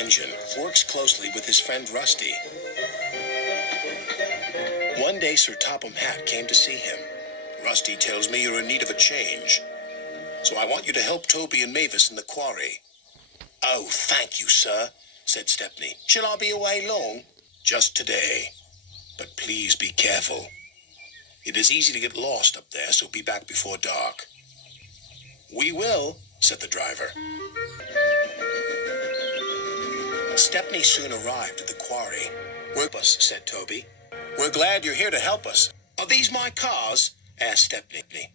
engine, works closely with his friend Rusty. One day, Sir Topham Hatt came to see him. Rusty tells me you're in need of a change, so I want you to help Toby and Mavis in the quarry. Oh, thank you, sir, said Stepney. Shall I be away long? Just today. But please be careful. It is easy to get lost up there, so be back before dark. We will, said the driver. Stepney soon arrived at the quarry. Work us, said Toby. We're glad you're here to help us. Are these my cars? Asked Stepney.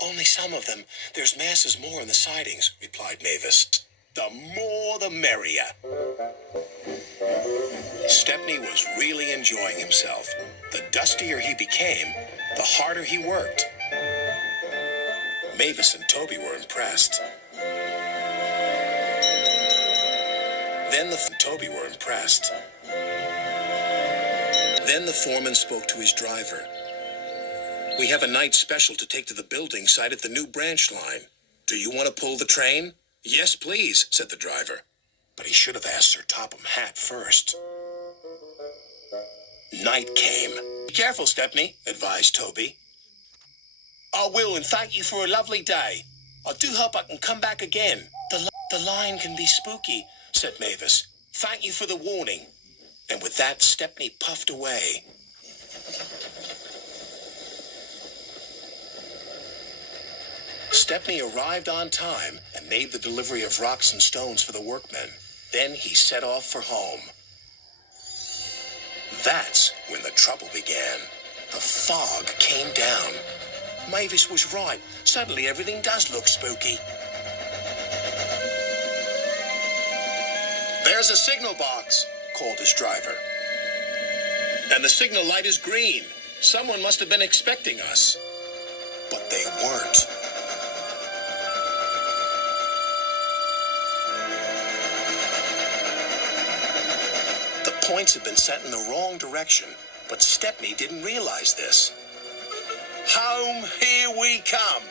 Only some of them. There's masses more in the sidings, replied Mavis. The more the merrier. Stepney was really enjoying himself. The dustier he became, the harder he worked. Mavis and Toby were impressed. Then the foreman spoke to his driver. We have a night special to take to the building site at the new branch line. Do you want to pull the train? Yes, please, said the driver. But he should have asked Sir Topham Hatt first. Night came. Be careful, Stepney, advised Toby. I will, and thank you for a lovely day. I do hope I can come back again. The line can be spooky, said Mavis. Thank you for the warning. And with that, Stepney puffed away. Stepney arrived on time and made the delivery of rocks and stones for the workmen. Then he set off for home. That's when the trouble began. The fog came down. Mavis was right. Suddenly everything does look spooky. There's a signal box, called his driver. And the signal light is green. Someone must have been expecting us. But they weren't. The points had been set in the wrong direction, but Stepney didn't realize this. Home, here we come.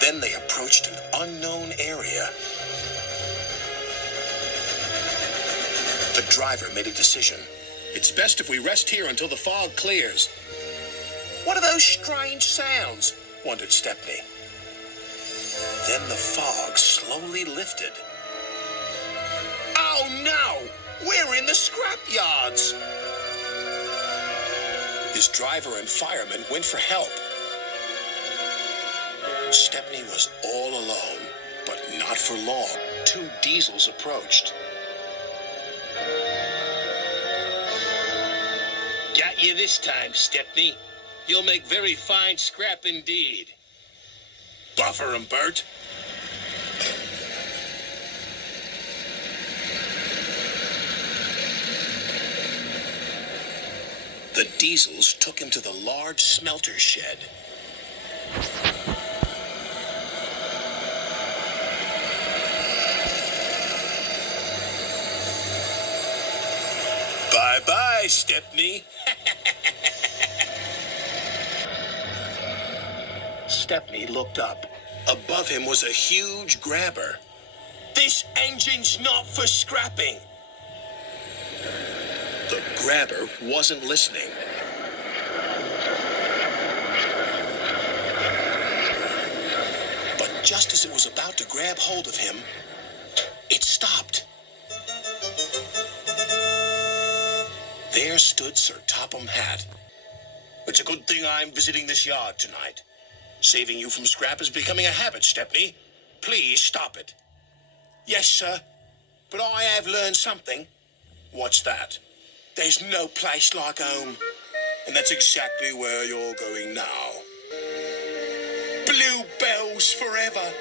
Then they approached an unknown area. The driver made a decision. It's best if we rest here until the fog clears. What are those strange sounds? Wondered Stepney. Then the fog slowly lifted. Oh no! We're in the scrap yards! His driver and firemen went for help. Stepney was all alone, but not for long. 2 diesels approached. Got you this time, Stepney. You'll make very fine scrap indeed. Buffer 'em, Bert. The diesels took him to the large smelter shed. Bye-bye, Stepney. Stepney looked up. Above him was a huge grabber. This engine's not for scrapping. The grabber wasn't listening. But just as it was about to grab hold of him, it stopped. There stood Sir Topham Hatt. It's a good thing I'm visiting this yard tonight. Saving you from scrap is becoming a habit, Stepney. Please stop it. Yes, sir, but I have learned something. What's that? There's no place like home. And that's exactly where you're going now. Bluebells forever.